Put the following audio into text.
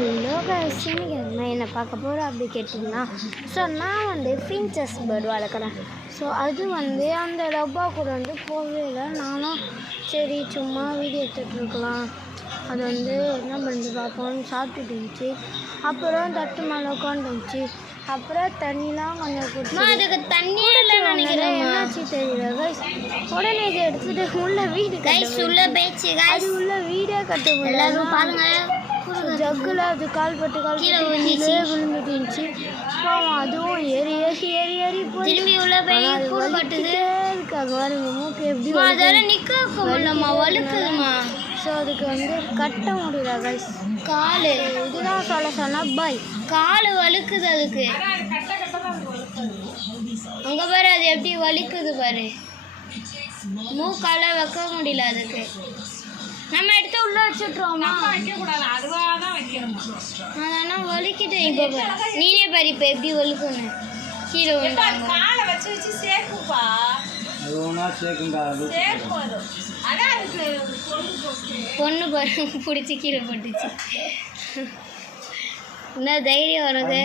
Hello guys, இன்னைக்கு என்ன பார்க்க போகிறோம் அப்படி கேட்டிங்கன்னா, ஸோ நான் வந்து ஃபின்ச்சஸ் பேர்டு வளர்க்குறேன். ஸோ அது வந்து அந்த டப்பா கூட வந்து போகவே இல்லை. நானும் சரி சும்மா வீடியோ எடுத்துகிட்ருக்கலாம், அது வந்து என்ன பண்ணுறது பார்ப்போம்னு சாப்பிட்டுட்டு இருந்துச்சு. அப்புறம் தட்டு மேலே உட்காந்துருந்துச்சு. அப்புறம் தண்ணிலாம் கொஞ்சம் கொடுத்து அதுக்கு தண்ணி இல்லைன்னு நினைக்கிறேன், என்னாச்சு தெரியல கைஸ். உடனே இதை எடுத்துகிட்டு உள்ள வீடு உள்ள பேச்சு அது உள்ள வீடே கட்ட முடியல. பாருங்க, ஜக்குல அது கால் பட்டு விழுந்துட்டுருந்துச்சு. அதுவும் ஏறி ஏறி ஏறி ஏறி போய் திரும்பி உள்ள போய் கட்டுது இருக்காங்க. பாருங்க மூக்கு எப்படி அதெல்லாம் நிக்க முடியலம்மா, வழுக்குதுமா. ஸோ அதுக்கு வந்து கட்ட முடியல கைஸ். காலு இதுதான் சொல்ல சொன்னா பாய், காலு வழுக்குது அதுக்கு. அங்க பாரு, அது எப்படி வலிக்குது பாரு. மூக்கால வைக்க முடியல அதுக்கு. நம்ம எடுத்து உள்ள வச்சுட்ருவோமா? அதெல்லாம் வலிக்கிட்டு இப்போ நீனே பாரு இப்போ எப்படி வலிக்கணும். கீழே பொண்ணு பாரு பிடிச்சி கீழே போட்டுச்சு. என்ன தைரியம் உனக்கு?